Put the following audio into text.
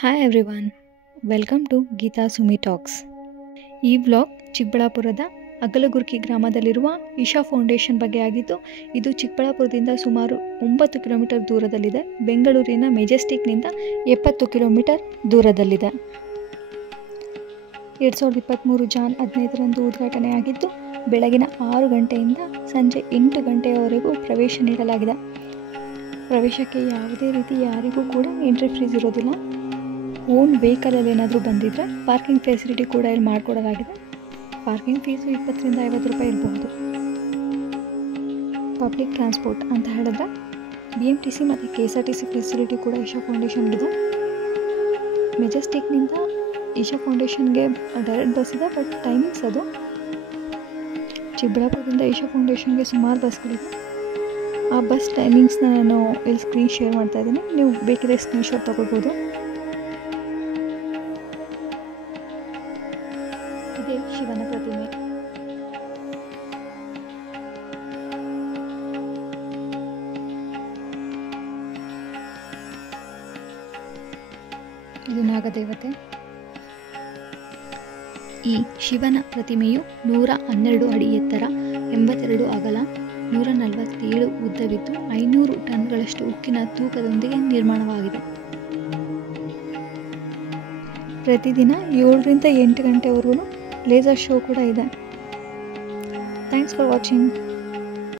Hi everyone, welcome to Geetha Sumi talks. ಈ vlog ಚಿಕ್ಕಬಳ್ಳಾಪುರದ ಅಗಲಗುರ್ಕಿ ಗ್ರಾಮದಲ್ಲಿರುವ ಇಶಾ ಫೌಂಡೇಶನ್ ಬಗ್ಗೆ ಆಗಿದ್ದು, ಇದು ಚಿಕ್ಕಬಳ್ಳಾಪುರದಿಂದ ಸುಮಾರು 9 ಕಿಲೋಮೀಟರ್ ದೂರದಲ್ಲಿದೆ. ಬೆಂಗಳೂರಿನ ಮೆಜೆಸ್ಟಿಕ್ನಿಂದ 70 ಕಿಲೋಮೀಟರ್ ದೂರದಲ್ಲಿದೆ. 2023 ಜಾನ್ 15ರಂದು ಉದ್ಘಾಟನೆಯಾಗಿದ್ದು, ಬೆಳಗಿನ 6 ಗಂಟೆಯಿಂದ ಸಂಜೆ 8 ಗಂಟೆಯವರೆಗೂ ಪ್ರವೇಶ ನೀಡಲಾಗಿದೆ. ಪ್ರವೇಶಕ್ಕೆ ಯಾವುದೇ ರೀತಿ ಯಾರಿಗೂ ಕೂಡ ಎಂಟ್ರಿ ಫೀಸ್ ಇರೋದಿಲ್ಲ. ಓನ್ ವೆಹಿಕಲಲ್ಲಿ ಏನಾದರೂ ಬಂದಿದ್ದರೆ ಪಾರ್ಕಿಂಗ್ ಫೆಸಿಲಿಟಿ ಕೂಡ ಇಲ್ಲಿ ಮಾಡಿಕೊಡಲಾಗಿದೆ. ಪಾರ್ಕಿಂಗ್ ಫೀಸು 20 ರಿಂದ 50 ರೂಪಾಯಿ ಇರಬಹುದು. ಪಬ್ಲಿಕ್ ಟ್ರಾನ್ಸ್ಪೋರ್ಟ್ ಅಂತ ಹೇಳಿದ್ರೆ BMTC ಮತ್ತು KSRTC ಫೆಸಿಲಿಟಿ ಕೂಡ ಇಶಾ ಫೌಂಡೇಶನ್ಗಿದೆ. ಮೆಜೆಸ್ಟಿಕ್ನಿಂದ ಇಶಾ ಫೌಂಡೇಶನ್ಗೆ ಡೈರೆಕ್ಟ್ ಬಸ್ ಇದೆ, ಬಟ್ ಟೈಮಿಂಗ್ಸ್ ಅದು ಚಿಕ್ಕಬಳ್ಳಾಪುರದಿಂದ ಇಶಾ ಫೌಂಡೇಶನ್ಗೆ ಸುಮಾರು ಬಸ್ಗಳಿದೆ. ಆ ಬಸ್ ಟೈಮಿಂಗ್ಸ್ನ ನಾನು ಇಲ್ಲಿ ಸ್ಕ್ರೀನ್ ಶೇರ್ ಮಾಡ್ತಾ ಇದ್ದೀನಿ, ನೀವು ಬೇಕಿದ್ರೆ ಸ್ಕ್ರೀನ್ಶಾಟ್ ತೊಗೊಳ್ಬೋದು. ಇದೇ ಶಿವನ ಪ್ರತಿಮೆ. ಇದು ನಾಗದೇವತೆ. ಈ ಶಿವನ ಪ್ರತಿಮೆಯು 112 ಅಡಿ ಎತ್ತರ, 82 ಅಗಲ, 147 ಉದ್ದವಿದ್ದು 500 ಟನ್ಗಳಷ್ಟು ಉಕ್ಕಿನ ತೂಕದೊಂದಿಗೆ ನಿರ್ಮಾಣವಾಗಿದೆ. ಪ್ರತಿದಿನ 7 ರಿಂದ 8 ಗಂಟೆವರೆಗೂ ಲೇಸರ್ ಶೋ ಕೂಡ ಇದೆ. Thanks for watching.